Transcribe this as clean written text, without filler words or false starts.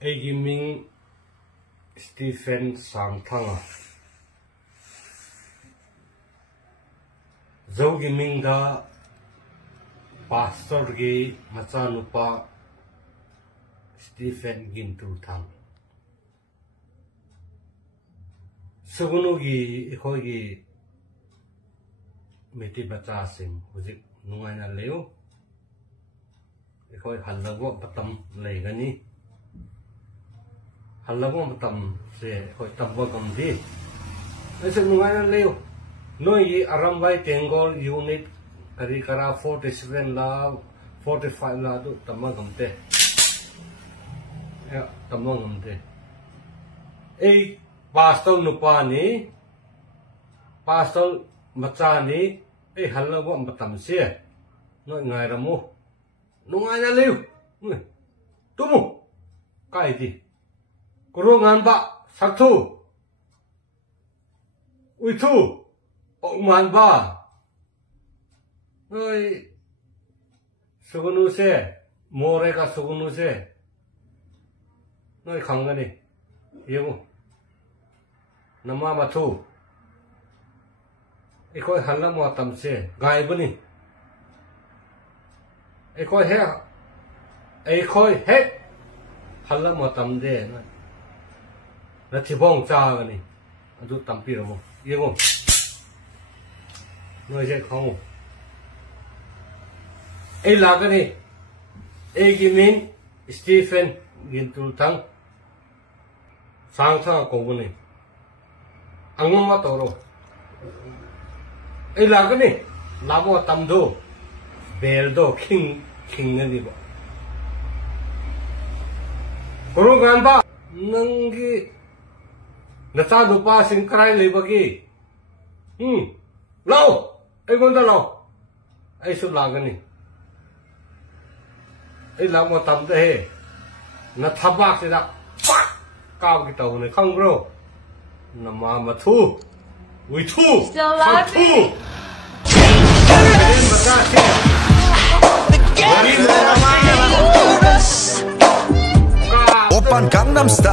Egiming Stephen Samthanga Zogiming da Pastor gi Machanupa Stephen Gintu Thang Sugunugi Ikogi Miti Batasim Huzik Nungana Leo Ikoi Halago Patam Legani Halago Patam Se Hoi Tabagam Di Ese Nungana Leo Noi Arambai Tengol Unit Karikara 47 la 45 la tu Tamagam Te Ya Tamagam Te Pastor Nupani Pastor Machani Halago Patam Se Noi Ngai Ramu Nungai na liu Tumu Kai di Kurungan ba Saktu Uitu Okman ba Noi Sugunu se More ka sugunu se Noi khangani Yemu Nama matu Ikoi halam wa tam se Gai bani Ekoi he halam wa tam de na thibong cha ga ni adu tam pi ro yego noi je khong la ga ni Egimin Stephen Gintul Thang sang tha ko bu ni angom wa to ro la ga ni labo tam do beldo king ni ba Kurungan ba nangi nasa dupa singkray libagi lao ay gonda lao ay sulagan ni ay lang mo tamde he nathabak sila pak kaw kita ni khang bro nama mathu uithu sathu Open Gangnam Style.